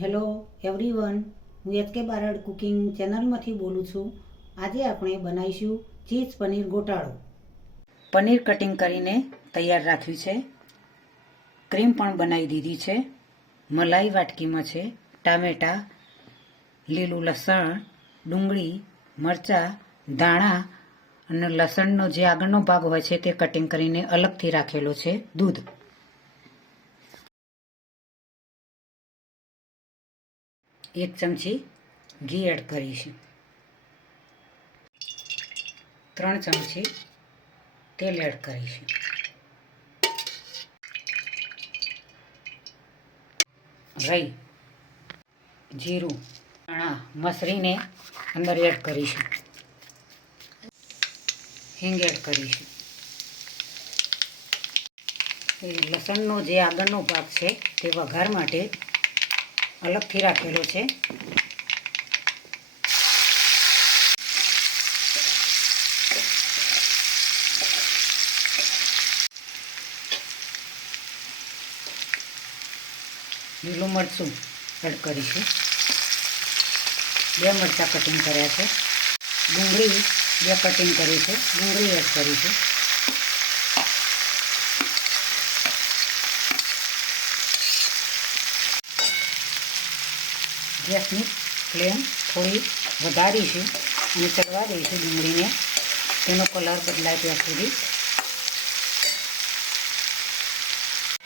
Hello everyone, હું H K Barad cooking ચેનલમાંથી બોલું છું. આજે આપણે બનાવીશું ચીઝ પનીર ગોટાળો. પનીર કટિંગ કરીને તૈયાર રાખ્યું છે. ક્રીમ પણ બનાવી દીધી છે. મલાઈ વાટકીમાં છે. ટામેટાં, લીલું લસણ, ડુંગળી, મરચાં, ધાણા અને લસણનો જે આગળનો ભાગ હોય છે તે કટિંગ કરીને અલગથી રાખેલો છે. દૂધ, એક ચમચી ઘી એડ કરીશું. 3 ચમચી તેલ એડ કરીશું. રાઈ, જીરું, ધાણા મસળીને અંદર એડ કરીશું. હિંગ એડ કરીશું. લસણનો જે આગળનો ભાગ છે તે વઘાર માટે અલગથી રાખેલો છે. લીલું મરચું એડ કરીશું. 2 મરચાં કટિંગ કર્યા છે. ડુંગળી 2 કટિંગ કરી છે. ડુંગળી એડ કરીશું. ગેસની ફ્લેમ થોડી વધારીશું અને ચડવા દઈશું ડુંગળીને. તેનો કલર બદલાય ત્યાં સુધી.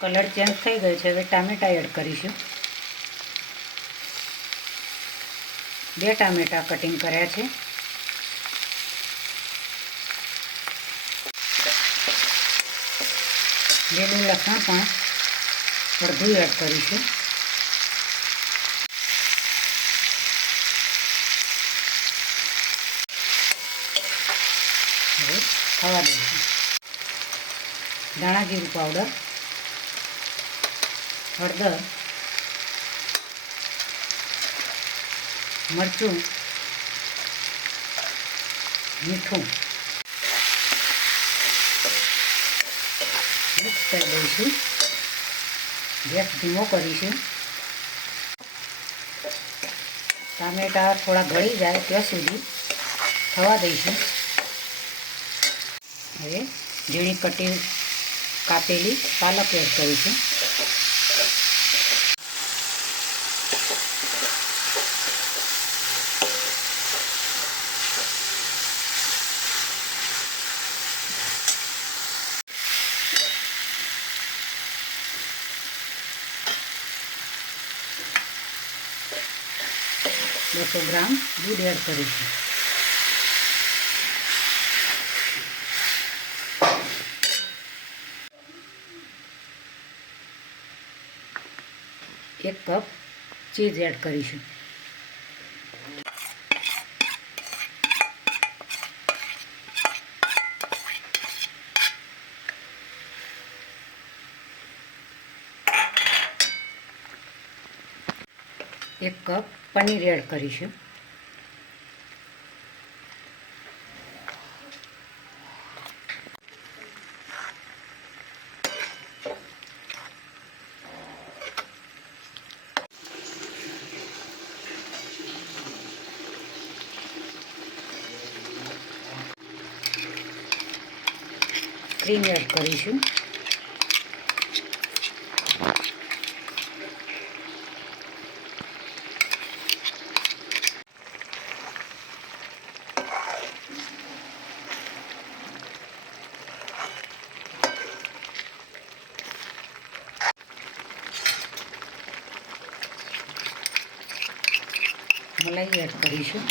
કલર ચેન્જ થઈ ગયો છે. હવે ટામેટાં એડ કરીશું. 2 ટામેટાં કટિંગ કર્યા છે. લીલું લસણ પણ અડધું એડ કરીશું. હવે ખાવા દઈશું. ધાણા જીરું પાવડર, હળદર, મરચું, મીઠું મિક્સ કરી દઈશું. ગેસ ધીમો કરીશું. ટામેટાં થોડા ગળી જાય ત્યાં સુધી થવા દઈશું. હવે ઝીણી કાપેલી પાલક એડ કરીશું. બસો ગ્રામ દૂધ એડ કરીશું. એક કપ ચીઝ એડ કરીશું. એક કપ પનીર એડ કરીશું. ક્રીમ એડ કરીશું. મલાઈ એડ કરીશું.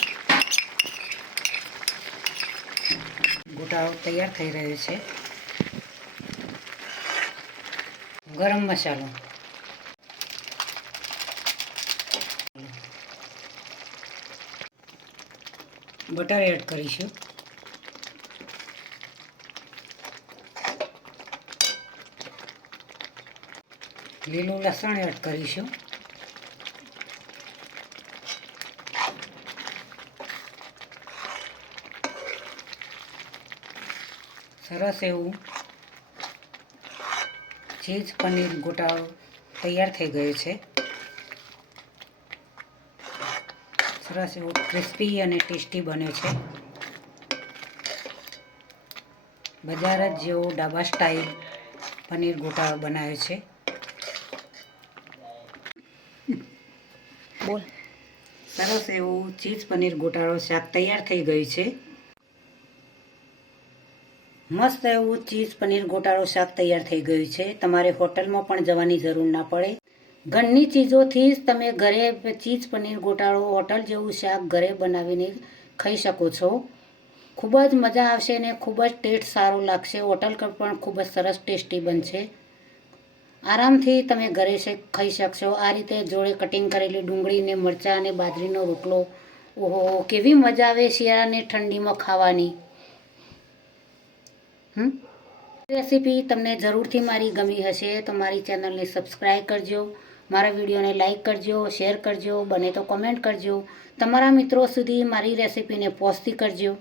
ગોટાળો તૈયાર થઈ રહ્યો છે. ગરમ મસાલો, બટર એડ કરીશું. લીલું લસણ એડ કરીશું. સરસ એવું ચીઝ પનીર ગોટાળો તૈયાર થઈ ગયો છે. સરસ એવો ક્રિસ્પી અને ટેસ્ટી બન્યો છે. બજાર જ જેવો ડાબા સ્ટાઇલ પનીર ગોટાળો બનાવ્યો છે. બોલ. સરસ એવું ચીઝ પનીર ગોટાળો શાક તૈયાર થઈ ગયું છે. મસ્ત એવું ચીઝ પનીર ગોટાળો શાક તૈયાર થઈ ગયું છે. તમારે હોટલમાં પણ જવાની જરૂર ના પડે. ઘરની ચીજોથી જ તમે ઘરે ચીઝ પનીર ગોટાળો હોટલ જેવું શાક ઘરે બનાવીને ખાઈ શકો છો. ખૂબ જ મજા આવશે ને ખૂબ જ ટેસ્ટ સારો લાગશે. હોટલ કરતાં પણ ખૂબ જ સરસ ટેસ્ટી બનશે. આરામથી તમે ઘરે ખાઈ શકશો. આ રીતે જોડે કટિંગ કરેલી ડુંગળી ને મરચાં અને બાજરીનો રોટલો. ઓહો, કેવી મજા આવે શિયાળાની ઠંડીમાં ખાવાની. રેસીપી તમને જરૂરથી મારી ગમી હશે તો મારી ચેનલને સબસ્ક્રાઈબ કરજો. મારા વિડીયોને લાઈક કરજો, શેર કરજો, બને તો કોમેન્ટ કરજો. તમારા મિત્રો સુધી મારી રેસીપીને પહોંચતી કરજો.